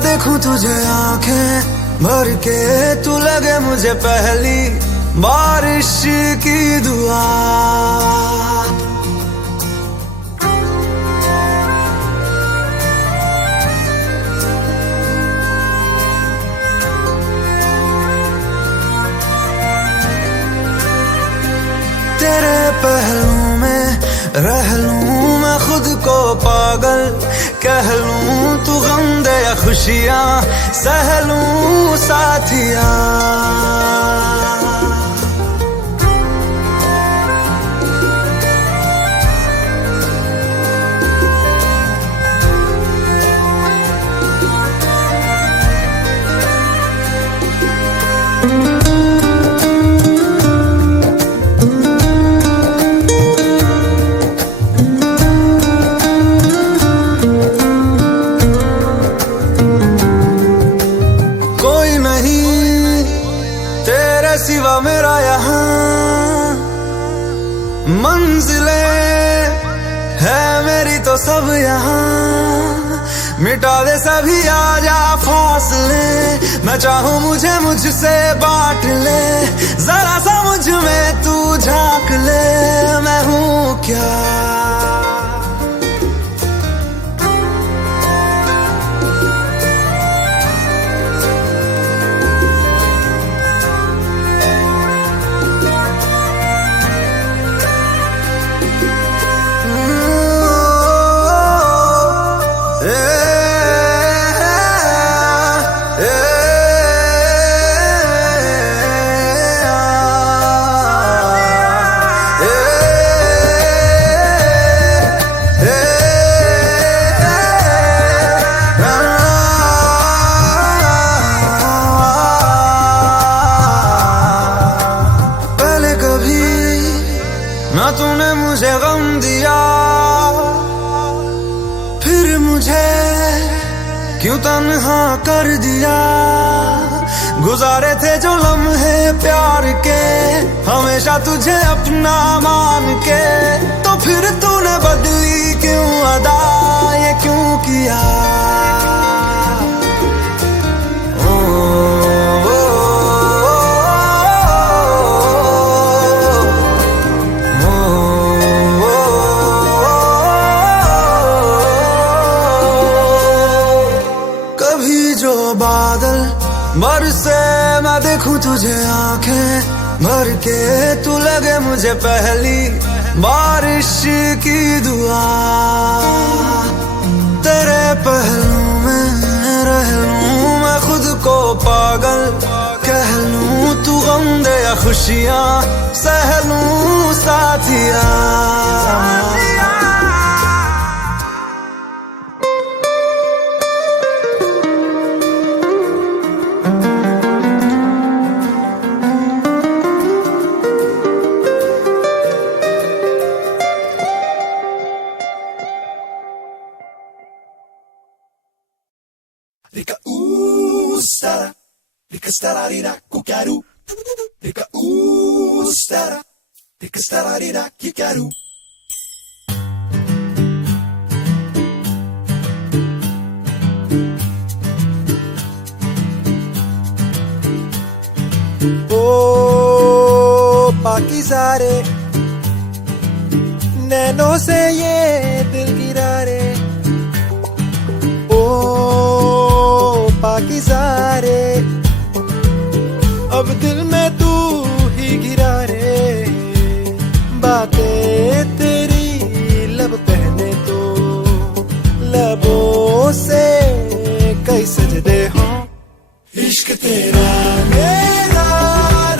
देखूं तुझे आंखें भर के, तू लगे मुझे पहली बारिश की दुआ। तेरे पहलू में रह लूं मैं खुद को पागल, कह लूं तू गम दे या खुशियां सह लूं साथिया। सिवा मेरा यहाँ मंजिलें है मेरी तो सब यहाँ, मिटा दे सभी आजा फासले, मैं चाहूँ मुझे मुझसे बांट ले, जरा सा मुझ में तू झांक ले, मैं हूँ क्या। ना तूने मुझे गम दिया, फिर मुझे क्यों तन्हा कर दिया। गुजारे थे जो लम्हे प्यार के, हमेशा तुझे अपना मान के, तो फिर तूने बदली क्यों अदा, ये क्यों किया। बादल बरसे मैं देखूं तुझे आंखें भर के, तू लगे मुझे पहली बारिश की दुआ। तेरे पहलू में रह लूं मैं खुद को पागल, कह लूं तू गम दे या खुशियां सह लूं साथिया। Rika stara, rika stara rira kukaru. Rika stara, rika stara rira kikaru. ओ पाकीज़ा रे, नैनों से ये दिल गिरा रे। ओ पाकीज़ा रे, अब दिल में तू ही घिरा रे। बातें तेरी लब पहने तो लबों से कई सजदे हों। इश्क तेरा मेरा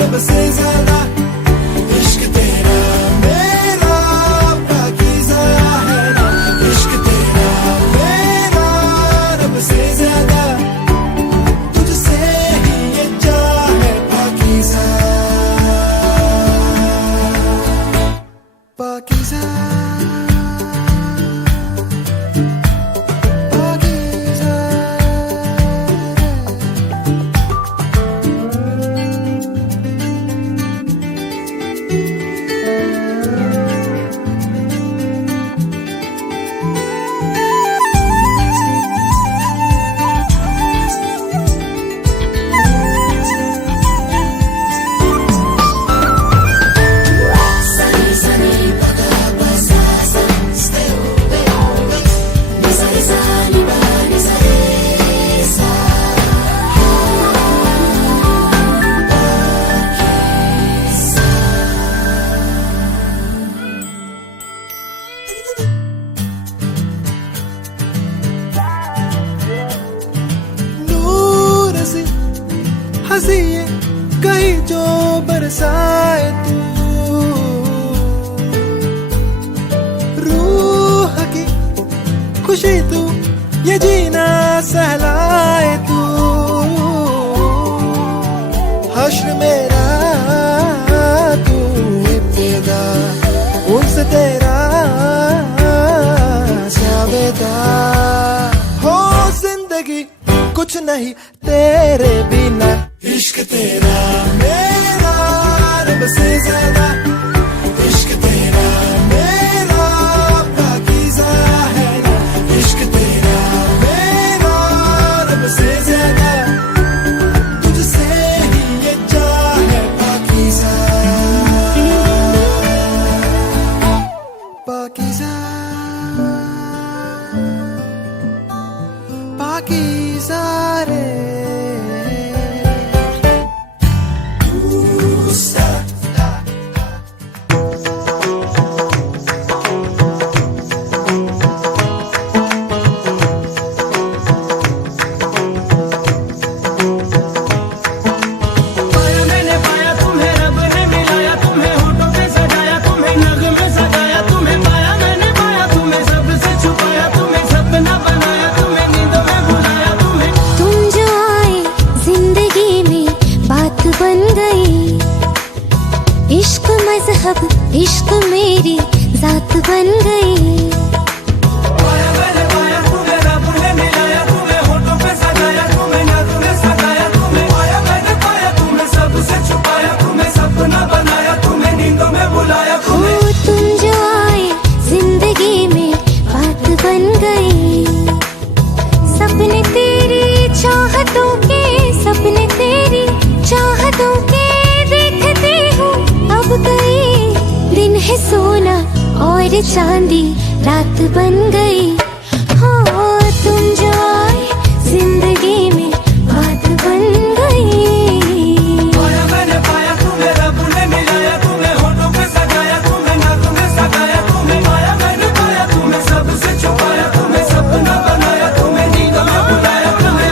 रब से ज्यादा, इश्क तेरा मेरा पाकीज़ा है ना। इश्क तेरा मेरा रब से ज्यादा, तुझसे ही ये चाहे पाकीज़ा। पाकीज़ा हंसी हंसी ये कहीं जो बरसाए तू, रूह की खुशी तू, ये जीना सहलाए तू, हश्र मेरा तू इब्तिदा, उनसे तेरा सावेदा, हो जिंदगी कुछ नहीं तेरे बिना, इश्क तेरा मेरा रब से ज्यादा, इश्क तेरा मेरा पाकीज़ा है ना, इश्क तेरा मेरा रब से ज्यादा, तुझसे ही ये चाहे पाकीज़ा, पाकीज़ा पाकीज़ा रे। इश्क मजहब इश्क मेरी जात बन गई, पाया मैंने पाया तुम्हें रब ने मिलाया, तुम्हें होठों पे सजाया, तुम्हें नाज़ में सजाया, तुम्हें पाया मैंने पाया, तुम्हें सबसे छुपाया, तुम्हें सपना बनाया, तुम्हें नींदों में बुलाया, हो तुम जो आए जिंदगी में बात बन गई, सपने तेरी चाहतों के, सपने तेरी चाहतों के देखते हूँ अब गई, दिन है सोना और चांदी रात बन गई, हो तुम जो आए जिंदगी में बात बन गई, पाया मैंने पाया तुम्हें रब ने मिलाया, तुम्हें होठों पे सजाया, तुम्हें नाज़ में सजाया, तुम्हें पाया मैंने पाया, तुम्हें सबसे छुपाया, तुम्हें सपना बनाया, तुम्हें नींदों में बुलाया, तुम्हें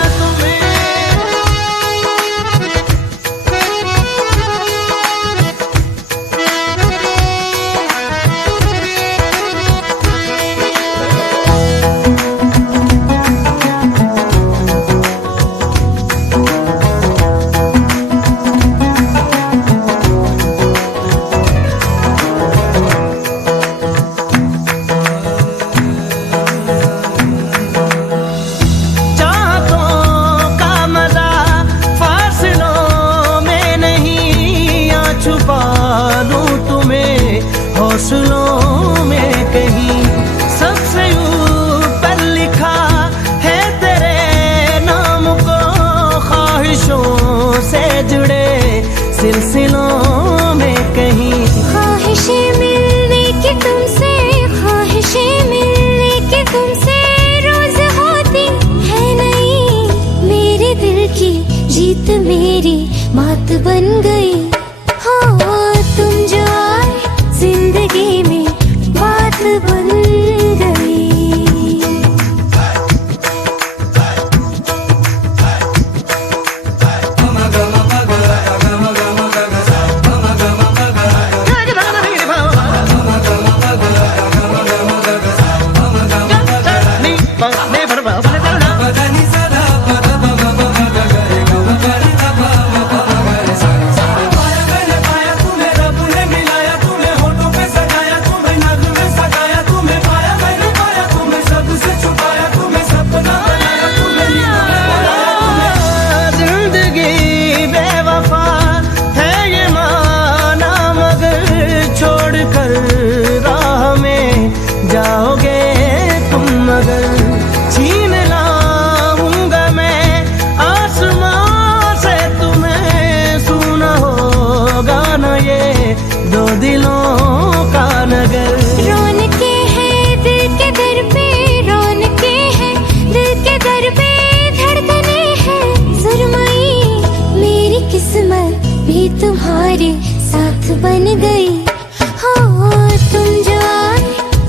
हौसलों में कहीं सबसे ऊपर लिखा है तेरे नाम को, ख्वाहिशों से जुड़े सिलसिलों में कहीं, ख्वाहिशें मिलने की तुमसे, ख्वाहिशें मिलने की तुमसे रोज होती है नहीं, मेरे दिल की जीत मेरी मात बन गई, हो तुम जो आए जिंदगी में बात बन गई। जाओगे तुम मगर छीन लाऊंगा मैं आसमां से तुम्हें, सुना होगा न ये दो दिलों का नगर, रौनके हैं दिल के दर पे, रौनके हैं दिल के दर पे, धड़कने हैं सुरमई, मेरी किस्मत भी तुम्हारे साथ बन गई, हो तुम जो आए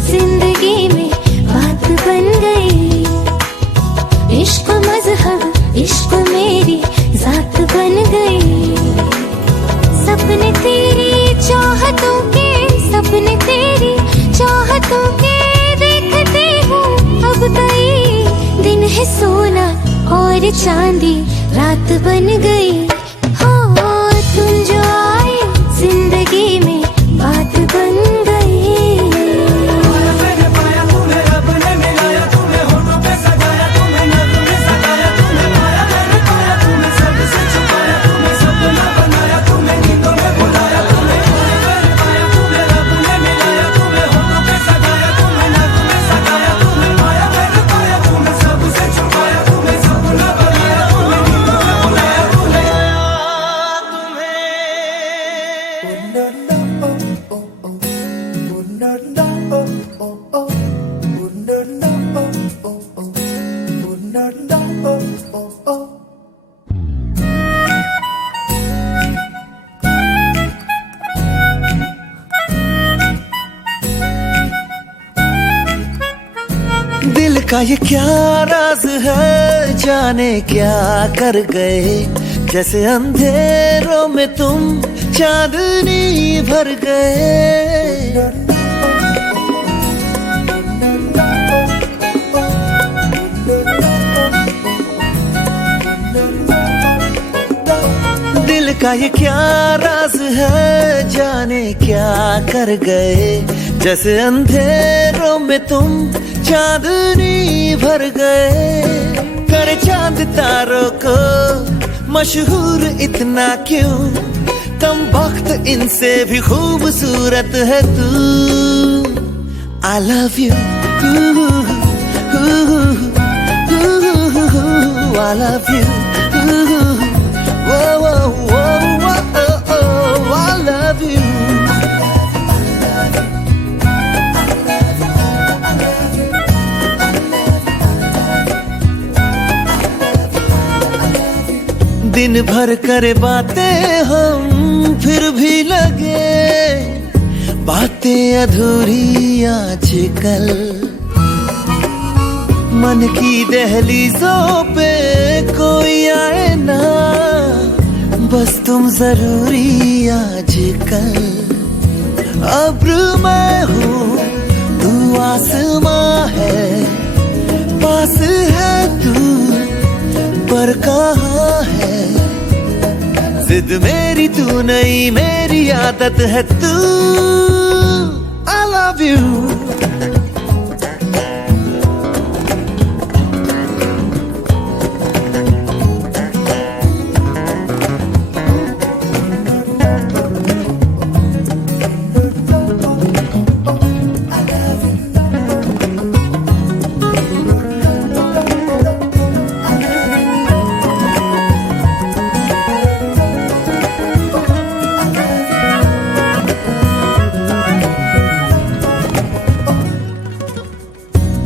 जिंदगी में बात बन गई, इश्क मजहब इश्क मेरी जात बन गई। सपने तेरी चाहतों के, सपने तेरी चाहतों के देखती हूँ अब कई दिन है सोना और चांदी रात बन गई। हो तुम जो आए जिंदगी में बात बन गई। पाया मैंने पाया तुम्हें रब ने मिलाया, तुम्हें होठों पे सजाया, तुम्हें नज़्म में सजाया, तुम्हें पाया मैंने पाया, तुम्हें सबसे छुपाया, तुम्हें सपना बनाया, तुम्हें नींदों में बुलाया, तुम्हें पाया मैंने पाया, तुम्हें रब ने मिलाया, तुम्हें होठों पे सजाया, तुम्हें नज़्म में सजाया, तुम्हें पाया मैंने पाया, तुम्हें सबसे छुपाया, तुम्हें सपना बनाया, तुम्हें नींदों में बुलाया, तुम्हें दिल का ये क्या राज है, जाने क्या कर गए, जैसे अंधेरों में तुम चांदनी भर गए। दिल का ये क्या राज है, जाने क्या कर गए, जैसे अंधेरों में तुम चांदनी भर गए। कर चांद तारों को मशहूर इतना क्यों, कम वक्त इनसे भी खूबसूरत है तू। I love you, I love you, whoa, whoa, whoa, whoa, I love you. दिन भर करे बातें हम, फिर भी लगे बातें अधूरी आजकल। मन की दहलीजों पे कोई आए ना, बस तुम जरूरी आजकल। अब्र मैं हूँ तू आसमां है, पास है तू पर कहाँ है। जिद मेरी तू नहीं, मेरी आदत है तू। I love you.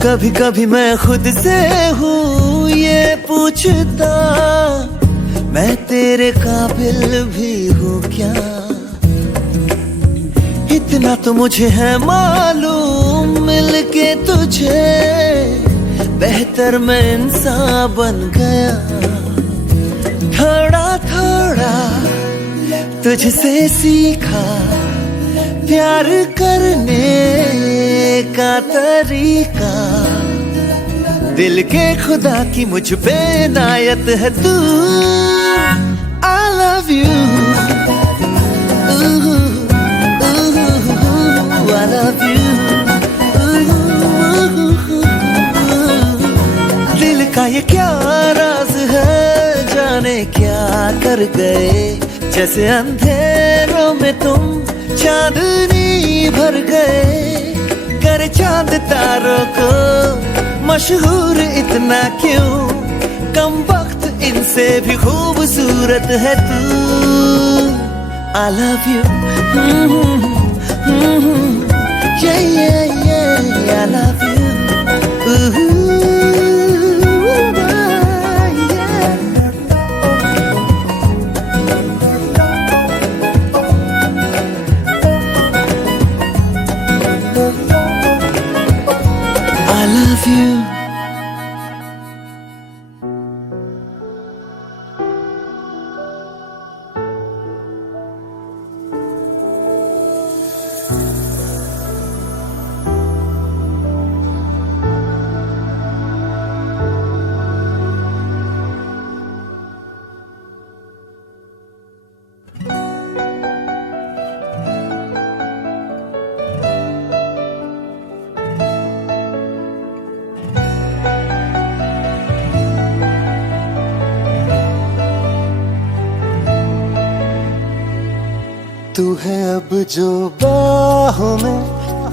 कभी कभी मैं खुद से हूँ ये पूछता, मैं तेरे काबिल भी हूँ क्या। इतना तो मुझे है मालूम, मिलके तुझे बेहतर मैं इंसान बन गया। थोड़ा थोड़ा तुझसे सीखा प्यार करने का तरीका। दिल के खुदा की मुझ पे इनायत है तू। I love you, I love you। दिल का ये क्या राज है, जाने क्या कर गए, जैसे अंधेरों में तुम चांदनी भर गए। कर चांद तारों को मशहूर इतना क्यों, कम वक्त इनसे भी खूबसूरत है तू। I love you, yeah, yeah, yeah, I love you, I love you। तू है अब जो बाहों में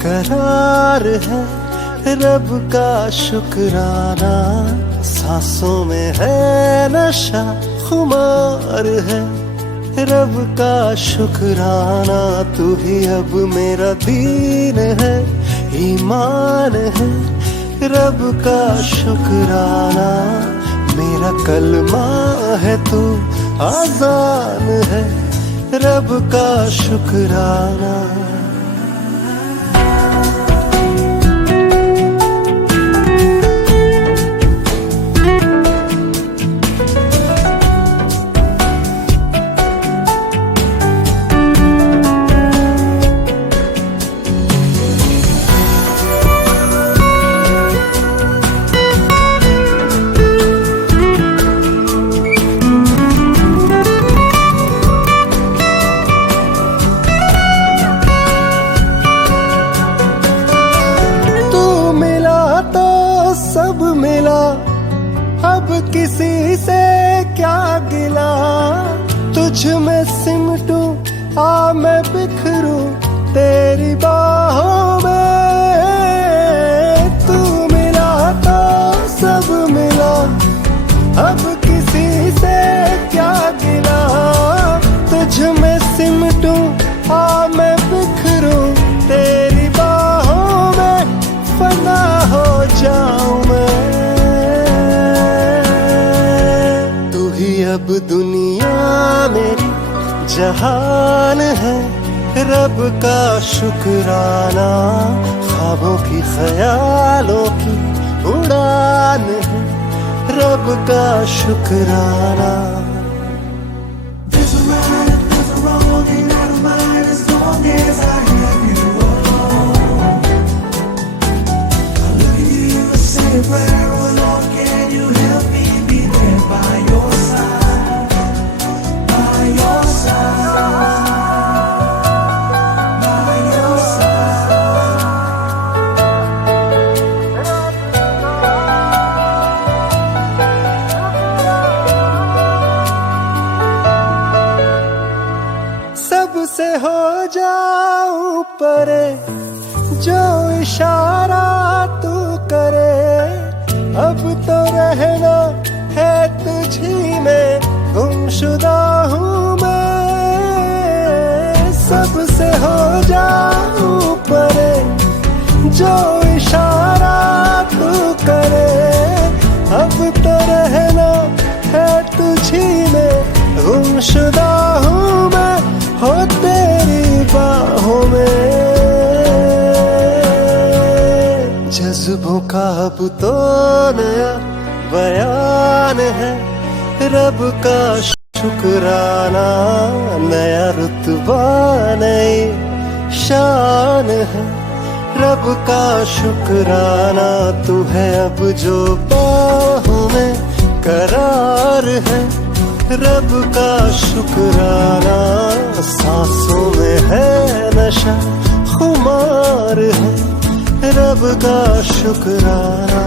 करार है, रब का शुक्राना। सांसों में है नशा, खुमार है, रब का शुक्राना। तू ही अब मेरा दीन है, ईमान है, रब का शुक्राना। मेरा कलमा है तू, आजान है, रब का शुक्राना। सब मिला, अब किसी से क्या गिला। तुझ में सिमटूं, आ मैं बिखरूं तेरी बाहों में। तू मिला तो सब मिला, अब किसी से क्या गिला। तुझ में सिमटूं, आ मैं बिखरूं तेरी बाहों में। फना हो जाऊं मैं, तू ही अब दुनिया मेरी जहान है, रब का शुक्राना। ख्वाबों की ख्यालों की उड़ान है, रब का शुक्राना। सबसे हो जाऊं परे, जो इशारा तू करे। अब तो रहना है तुझी में, गुमशुदा हूँ मैं। सबसे हो जाऊं परे, जो इशारा तू करे। अब तो रहना है तुझी में, गुमशुदा हूँ मैं, हो तेरी बाहों में। जज्बों का अब तो नया बयान है, रब का शुक्राना। नया रुतबा नई शान है, रब का शुक्राना। तू है अब जो बाहों में करार है, रब का शुक्राना। सांसों में है नशा, खुमार है, रब का शुक्राना।